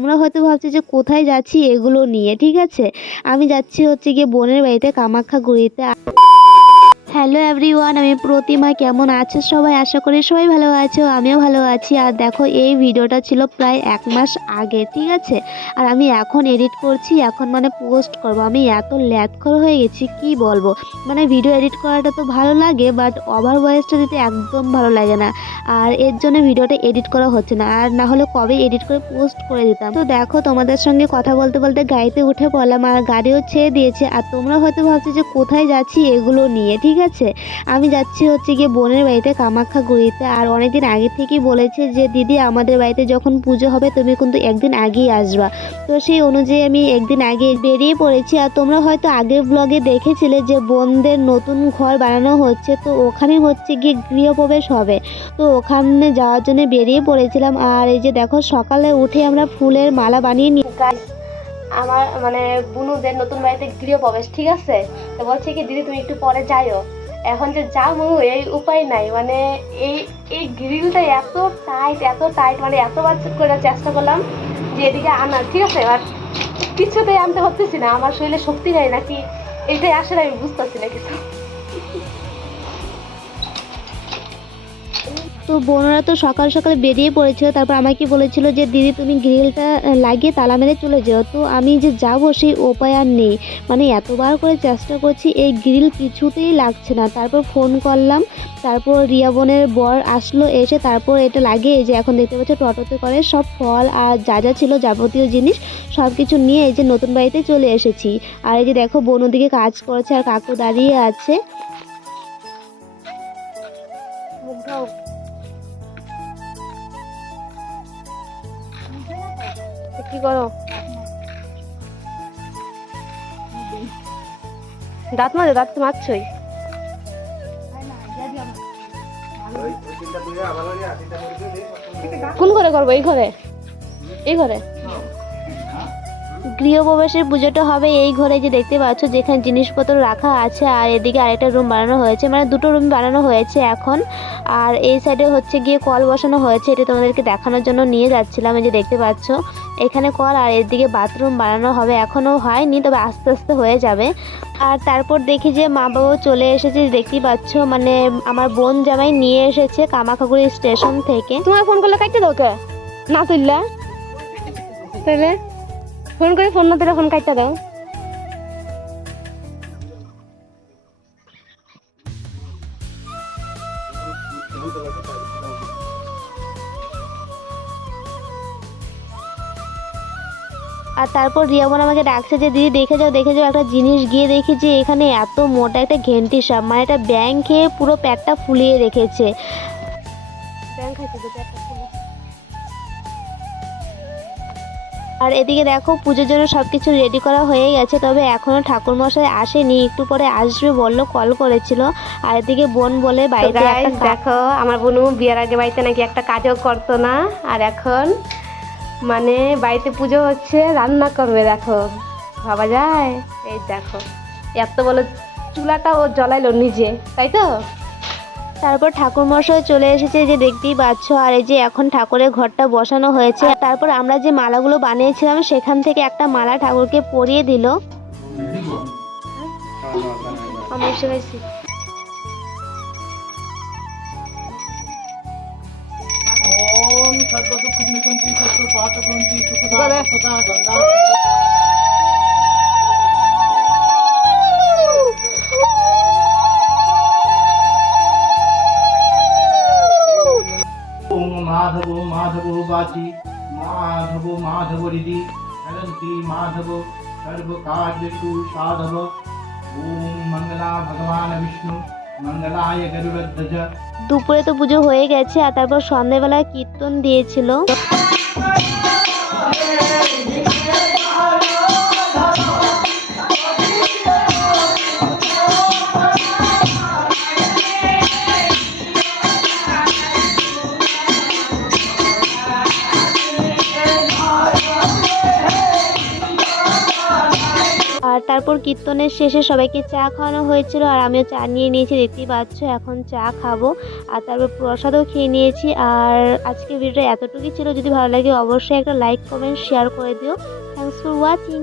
তোমরা হয়তো ভাবছো যে কোথায় যাচ্ছি এগুলো নিয়ে, ঠিক আছে। আমি যাচ্ছি হচ্ছে গিয়ে বোনের বাড়িতে কামাখ্যাগুড়িতে। হ্যালো এভরিওয়ান, আমি প্রতিমা। কেমন আছো সবাই? আশা করি সবাই ভালো আছো, আমিও ভালো আছি। আর দেখো, এই ভিডিওটা ছিল প্রায় 1 মাস আগে, ঠিক আছে। আর আমি এখন এডিট করছি, এখন মানে পোস্ট করব। আমি এত ল্যাদখর হয়ে গেছি কি বলবো। মানে ভিডিও এডিট করাটা তো ভালো লাগে, বাট ওভার ভয়েসটা দিতে একদম ভালো লাগে না। আর এর জন্য ভিডিওটা এডিট করা হচ্ছে না, আর না হলে কবে এডিট করে পোস্ট করে দিতাম। তো দেখো, তোমাদের সঙ্গে কথা বলতে বলতে গাড়িতে উঠে পড়লাম, আর গাড়িও ছেড়ে দিয়েছে। আর তোমরা হয়তো ভাবছো যে কোথায় যাচ্ছি এগুলো নিয়ে, ঠিক আছে। আমি যাচ্ছি হচ্ছে গিয়ে বোনের বাড়িতে কামাখ্যাগুড়িতে। আর অনেকদিন আগে থেকেই বলেছে যে দিদি, আমাদের বাড়িতে যখন পুজো হবে তুমি কিন্তু একদিন আগেই আসবা। তো সেই অনুযায়ী আমি একদিন আগে বেরিয়ে পড়েছি। আর তোমরা হয়তো আগের ব্লগে দেখেছিলে যে বোনদের নতুন ঘর বানানো হচ্ছে, তো ওখানে হচ্ছে গিয়ে গৃহপ্রবেশ হবে। তো ওখানে যাওয়ার জন্য বেরিয়ে পড়েছিলাম। আর এই যে দেখো, সকালে উঠে আমরা ফুলের মালা বানিয়ে নিই। আমার মানে বুনুদের নতুন বাড়িতে গৃহপ্রবেশ, ঠিক আছে। তো বলছে কি দিদি তুমি একটু পরে যাইও। এখন যে যাবো এই উপায় নাই, মানে এই এই গ্রিলটা এত টাইট, মানে এতবার করে চেষ্টা করলাম যে এদিকে আনার, ঠিক আছে। এবার কিছুতেই আনতে হতেছি না, আমার শরীরে শক্তি নেই নাকি এটাই আসলে আমি বুঝতেছি না কিছু। তো বোনরা তো সকাল সকাল বেরিয়ে পড়েছিল। তারপর আমাকে বলেছিল যে দিদি তুমি গ্রিলটা লাগিয়ে তালা মেরে চলে যাও। তো আমি যে যাব সেই উপায় আর নেই, মানে এতবার করে চেষ্টা করছি, এই গ্রিল কিছুতেই লাগছে না। তারপর ফোন করলাম, তারপর রিয়া বোনের বর আসলো, এসে তারপর এটা লাগিয়ে এই যে এখন দেখতে পাচ্ছ টোটোতে করে সব ফল আর যা যা ছিল যাবতীয় জিনিস সব কিছু নিয়ে এই যে নতুন বাড়িতে চলে এসেছি। আর এই যে দেখো, বোন ওদিকে কাজ করছে আর কাকু দাঁড়িয়ে আছে। কি করো? দাঁত মাঝে দাঁত তো মারছই। কোন ঘরে করবো? এই ঘরে? এই ঘরে গৃহপ্রবেশের পুজোটা হবে এই ঘরে, যে দেখতে পাচ্ছ যেখানে জিনিসপত্র রাখা আছে। আর এদিকে আরেকটা রুম বানানো হয়েছে, মানে দুটো রুম বানানো হয়েছে এখন। আর এই সাইডে হচ্ছে গিয়ে কল বসানো হয়েছে, এটা তোমাদেরকে দেখানোর জন্য নিয়ে যাচ্ছিলাম। এই যে দেখতে পাচ্ছ এখানে কল, আর এদিকে বাথরুম বানানো হবে, এখনও হয়নি, তবে আস্তে আস্তে হয়ে যাবে। আর তারপর দেখি যে মা বাবাও চলে এসেছে, দেখতেই পাচ্ছ। মানে আমার বোন জামাই নিয়ে এসেছে কামাখ্যাগুড়ি স্টেশন থেকে। তোমার ফোন করলে কাটতে দাও কে? না তুললে তাহলে ফোন করে, ফোন না দিলে ফোন কাটতে দেয়। আর তারপর রিয়া বোন আমাকে ডাকছে যে দিদি দেখে যাও দেখে যাও একটা জিনিস। গিয়ে দেখি যে এখানে এত মোটা একটা ঘেন্টি সাপ, মানে একটা ব্যাঙ খেয়ে পুরো পেটটা ফুলিয়ে রেখেছে। ব্যাঙ খাইছে তো পেটটা ফুলে। আর এদিকে দেখো, পুজোর জন্য সবকিছু রেডি করা হয়ে গেছে, তবে এখনো ঠাকুরমশাই আসেনি, একটু পরে আসবে বললো, কল করেছিল। আর এদিকে বোন বলে বাড়িতে দেখো, আমার বোনু বিয়ের আগে বাড়িতে নাকি একটা কাজও করতো না, আর এখন মানে বাড়িতে পুজো হচ্ছে, রান্না করবে। দেখো, ভাবা যায়? এই দেখো, এত বলো চুলাটা ও জ্বলাইলো নিজে, তাই তো। তারপর ঠাকুরমশাই চলে এসেছে, যে দেখতেই পাচ্ছ। আর এই যে এখন ঠাকুরের ঘরটা বসানো হয়েছে। তারপর আমরা যে মালাগুলো বানিয়েছিলাম সেখান থেকে একটা মালা ঠাকুরকে পরিয়ে দিল। আমি এসে গেছি। ओम सर्वदुःखनिशन्ति सर्वपातकन्ति सुखदा सदा गंगा ओम माधवो माधवो वाची माधवो माधवरिति हरन्ति माधव सर्वकार्येषु साधव। ओम मंगला भगवान विष्णु मंगलाय गरुड़ध्वज। দুপুরে তো পুজো হয়ে গেছে, আর তারপর সন্ধ্যাবেলায় কীর্তন দিয়েছিল। আর তারপর কীর্তনের শেষে সবাইকে চা খাওয়ানো হয়েছিল আর আমিও চা নিয়ে নিয়েছি, দেখতেই পাচ্ছ। এখন চা খাবো আর তারপর প্রসাদও খেয়ে নিয়েছি। আর আজকে ভিডিওটা এতটুকুই ছিল। যদি ভালো লাগে অবশ্যই একটা লাইক কমেন্ট শেয়ার করে দিও। Thanks for watching.